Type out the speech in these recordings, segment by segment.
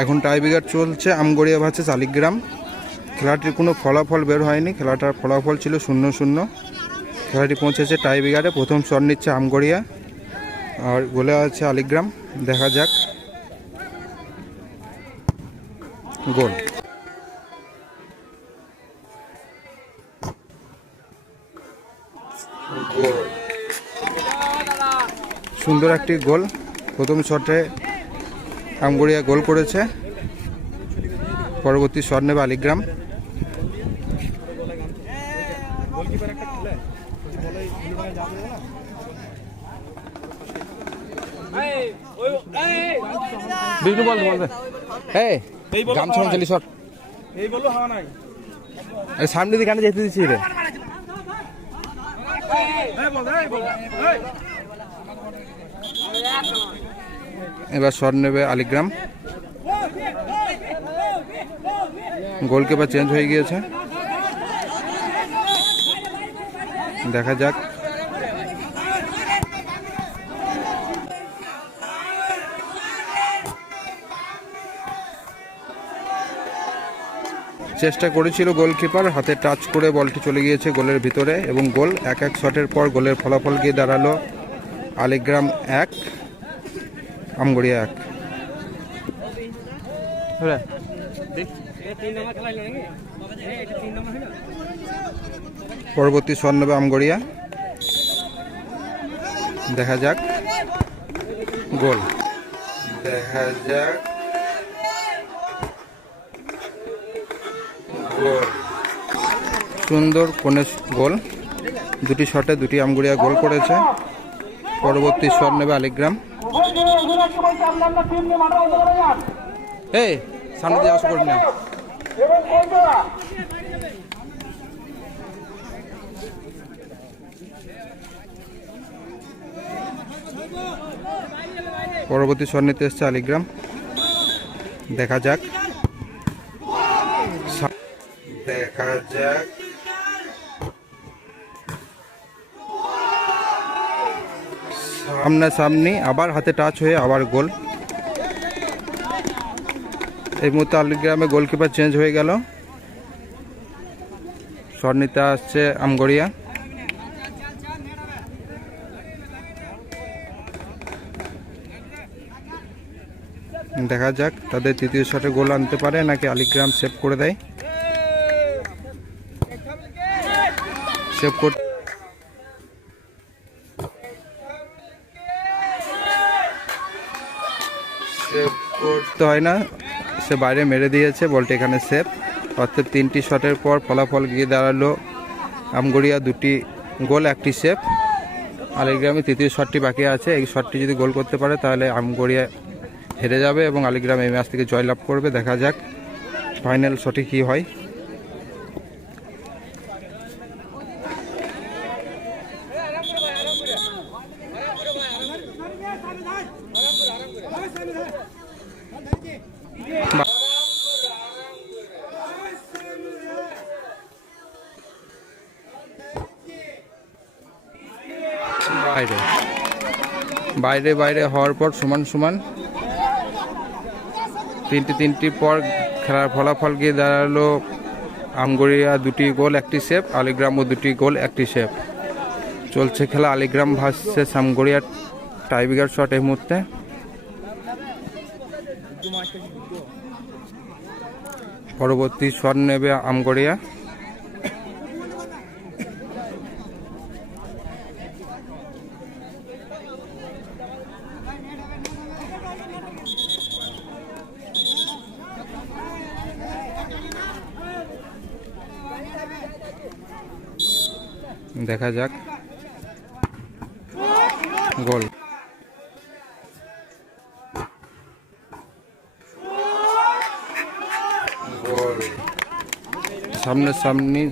এখন tie breaker চলছে আমগড়িয়া versus আলিগ্রাম। খেলাটির কোনো ফলাফল বের হয়নি, খেলাটার ফলাফল ছিল 0-0। খেলাটি পৌঁছেছে টাই ব্রেকারে। প্রথম শট নিচ্ছে আমগড়িয়া আর গোলে আছে আলিগ্রাম। দেখা যাক। গোল। সুন্দর একটি গোল। প্রথম শটে আমগড়িয়া গোল করেছে। পরবর্তী শট নেবে আলিগ্রাম। বিষ্ণু বল বলবে গামছা চলি শট সামনে দিকে যেতে দিচ্ছি রে। এবার শট নেবে আলিগ্রাম। গোলকিপার চেঞ্জ হয়ে গিয়েছে। দেখা যাক। চেষ্টা করেছিল গোলকিপার, হাতে টাচ করে বলটি চলে গিয়েছে গোলের ভিতরে এবং গোল। এক শটের পর গোলের ফলাফল গিয়ে দাঁড়ালো আলিগ্রাম 1 আমগড়িয়া 1। পরবর্তী শট নেবে আমগড়িয়া। দেখা যাক। গোল। দেখা যাক। সুন্দর কোণে গোল। দুটি শটে দুটি আমগড়িয়া গোল করেছে। পরবর্তী শট নেবে আলিগ্রাম। সামনে দিয়ে আসা করবি না। পরবর্তী শট নিতে এসছে আলিগ্রাম। দেখা যাক। দেখা যাক। সামনাসামনি আবার হাতে টাচ হয়ে আবার গোল। এই মুহূর্তে আলিগ্রামে গোলকিপার চেঞ্জ হয়ে গেল। শট নিতে আসছে আমগড়িয়া। দেখা যাক তাদের তৃতীয় শটে গোল আনতে পারে নাকি আলিগ্রাম সেভ করে দেয়। সেভ করতে হয় না, সে বাইরে মেরে দিয়েছে বলটি, এখানে সেভ। অর্থাৎ 3টি শটের পর ফলাফল গিয়ে দাঁড়ালো আমগড়িয়া 2টি গোল 1টি সেভ। আলিগ্রামে তৃতীয় শটটি বাকি আছে। এই শটটি যদি গোল করতে পারে তাহলে আমগড়িয়া হেরে যাবে এবং আলিগ্রাম এই ম্যাচ থেকে জয়লাভ করবে। দেখা যাক ফাইনাল শটে কি হয়। বাইরে বাইরে হওয়ার পর সমান সমান 3টি পর খেলার ফলাফল গিয়ে দাঁড়ালো আমগড়িয়া 2টি গোল 1টি সেভ, আলিগ্রামও 2টি গোল 1টি সেভ। চলছে খেলা আলিগ্রাম ভার্সেস আমগড়িয়া টাই ব্রেকার শট এই মুহূর্তে। পরবর্তী শট নেবে আমগড়িয়া। দেখা যাক। গোল। সামনাসামনি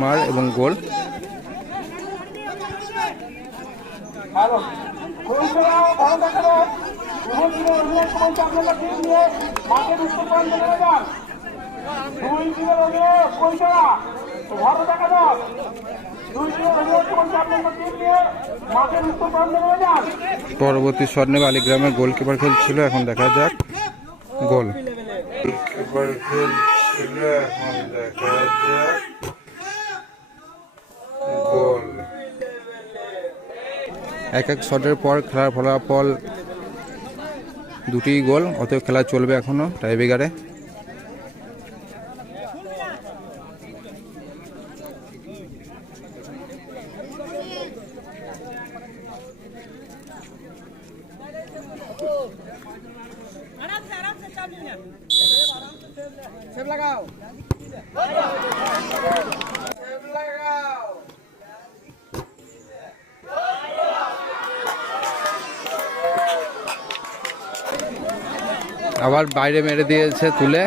মার এবং গোল। পরবর্তী শট নেবে আলিগ্রামের গোলকিপার খেলছিল। এখন দেখা যাক। গোল। এবার খেলছিল, এখন দেখা যাক গোল। এক এক শটের পর খেলার ফলাফল দুটি গোল, অতএব খেলা চলবে এখনো টাইব্রেকারে। আবার বাইরে মেরে দিয়েছে তুলে,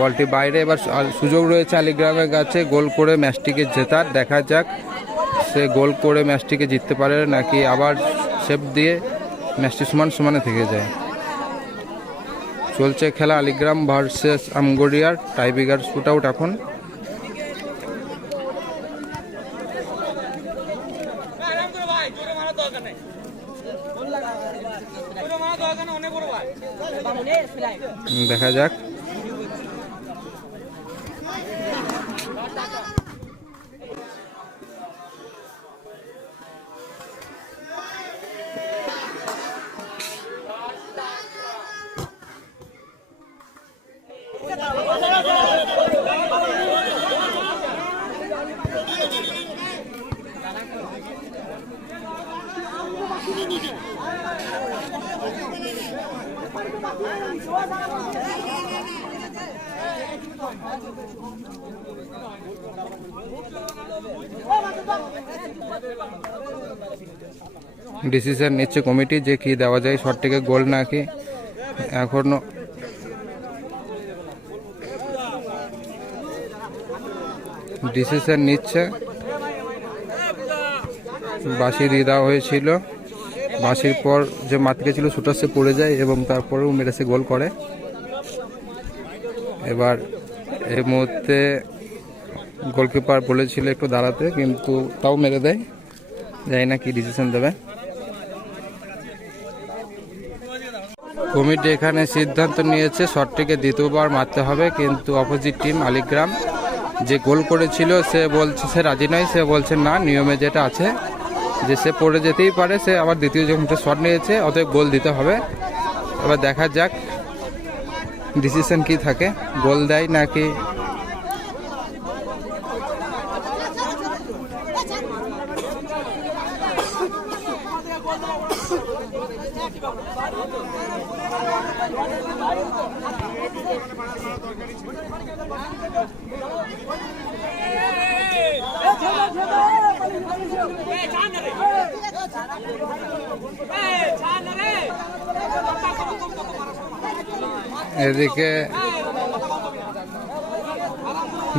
বলটি বাইরে। এবার সুযোগ রয়েছে আলিগ্রামের কাছে গোল করে ম্যাচটিকে জেতার। দেখা যাক সে গোল করে ম্যাচটিকে জিততে পারে নাকি আবার সেভ দিয়ে ম্যাচটি সমানে থেকে যায়। চলছে খেলা আলিগ্রাম ভার্সেস আমগড়িয়ার টাইব্রেকার শুট আউট এখন। দেখা যাক। ডিসিশন নিচ্ছে কমিটি যে কি দেওয়া যায়, শটটিকে গোল নাকি। এখনো ডিসিশন নিচ্ছে। বাঁশি দিয়ে দেওয়া হয়েছিল, বাঁশির পর যে মাতকে ছিল শুটার সে পড়ে যায় এবং তারপরেও মেরেছে গোল করে। এবার এই মুহূর্তে গোলকিপার বলেছিল একটু দাঁড়াতে, কিন্তু তাও মেরে দেয়। জানি না কি ডিসিশন দেবে কমিটি। এখানে সিদ্ধান্ত নিয়েছে শটটিকে দ্বিতীয়বার মারতে হবে, কিন্তু অপোজিট টিম আলিগ্রাম যে গোল করেছিল সে বলছে সে রাজি নয়। সে বলছে না, নিয়মে যেটা আছে যে সে পড়ে যেতেই পারে, সে আবার দ্বিতীয় যখন শট নিয়েছে অতএব গোল দিতে হবে। এবার দেখা যাক ডিসিশন কি থাকে, গোল দেয় নাকি। এদিকে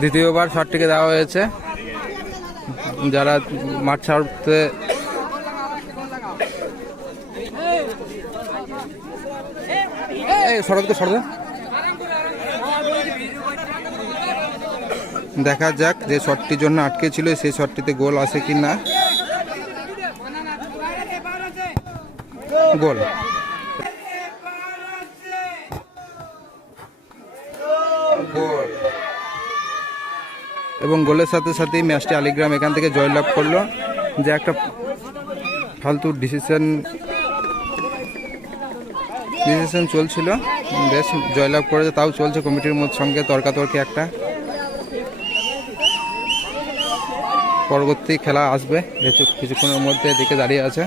দ্বিতীয়বার শটটিকে দেওয়া হয়েছে। যারা মাঠ ছাড়তে দেখা যাক যে শটটির জন্য আটকে ছিল সেই শটটিতে গোল আসে কি না। গোল। এবং গোলের সাথে সাথেই ম্যাচটি আলিগ্রাম এখান থেকে জয়লাভ করলো। যে একটা ফালতু ডিসিশন চলছিল, বেশ জয়লাভ করেছে। তাও চলছে কমিটির সঙ্গে তর্কাতর্কি একটা। পরবর্তী খেলা আসবে কিছুক্ষণের মধ্যে, এদিকে দাঁড়িয়ে আছে।